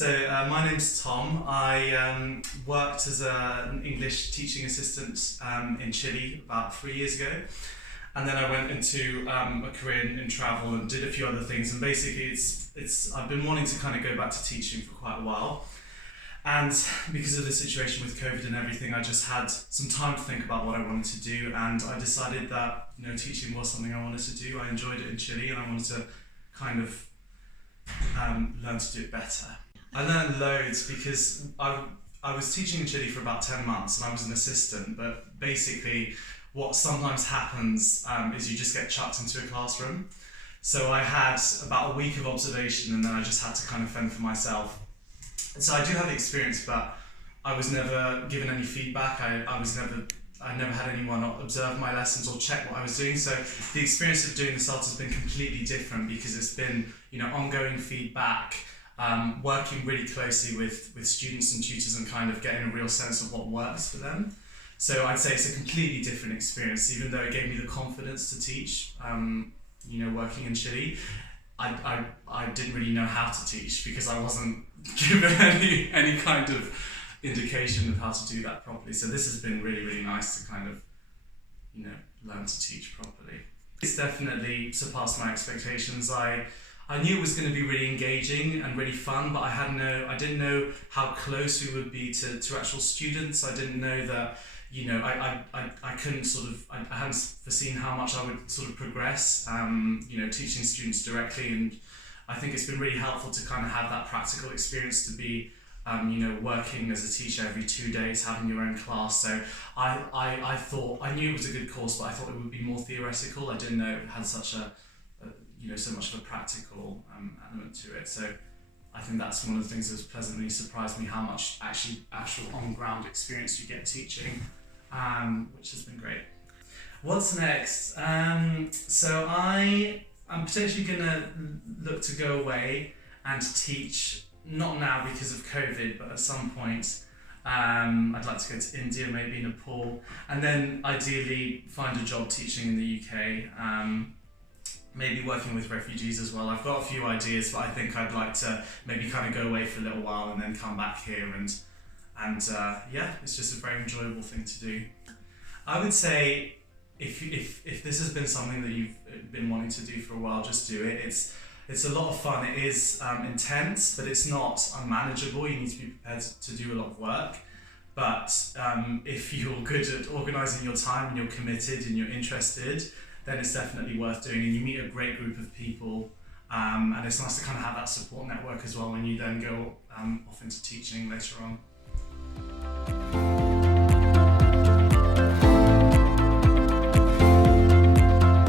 My name's Tom. I worked as an English teaching assistant in Chile about 3 years ago, and then I went into a career in travel and did a few other things. And basically, I've been wanting to kind of go back to teaching for quite a while, and because of the situation with COVID and everything, I just had some time to think about what I wanted to do, and I decided that teaching was something I wanted to do. I enjoyed it in Chile, and I wanted to kind of learn to do it better. I learned loads because I was teaching in Chile for about 10 months and I was an assistant, but basically what sometimes happens is you just get chucked into a classroom. So I had about a week of observation and then I just had to kind of fend for myself. And so I do have the experience, but I was never given any feedback. I never had anyone observe my lessons or check what I was doing. So the experience of doing the CELTA has been completely different because it's been ongoing feedback, working really closely with students and tutors and kind of getting a real sense of what works for them. So I'd say it's a completely different experience, even though it gave me the confidence to teach. Working in Chile, I didn't really know how to teach because I wasn't given any kind of indication of how to do that properly. So this has been really, really nice to kind of, learn to teach properly. It's definitely surpassed my expectations. I knew it was going to be really engaging and really fun, but I didn't know how close we would be to actual students. I didn't know that, I couldn't I hadn't foreseen how much I would sort of progress, teaching students directly. And I think it's been really helpful to kind of have that practical experience to be working as a teacher every 2 days, having your own class. So I knew it was a good course, but I thought it would be more theoretical. I didn't know it had such so much of a practical element to it. So I think that's one of the things that's pleasantly surprised me, how much actual on-ground experience you get teaching, which has been great. What's next? So I'm potentially going to look to go away and teach, not now because of COVID, but at some point. I'd like to go to India, maybe Nepal, and then ideally find a job teaching in the UK. Maybe working with refugees as well. I've got a few ideas, but I think I'd like to maybe kind of go away for a little while and then come back here, and it's just a very enjoyable thing to do. I would say if this has been something that you've been wanting to do for a while, just do it. It's a lot of fun. It is intense, but it's not unmanageable. You need to be prepared to do a lot of work. But if you're good at organising your time and you're committed and you're interested, then it's definitely worth doing, and you meet a great group of people, and it's nice to kind of have that support network as well when you then go off into teaching later on.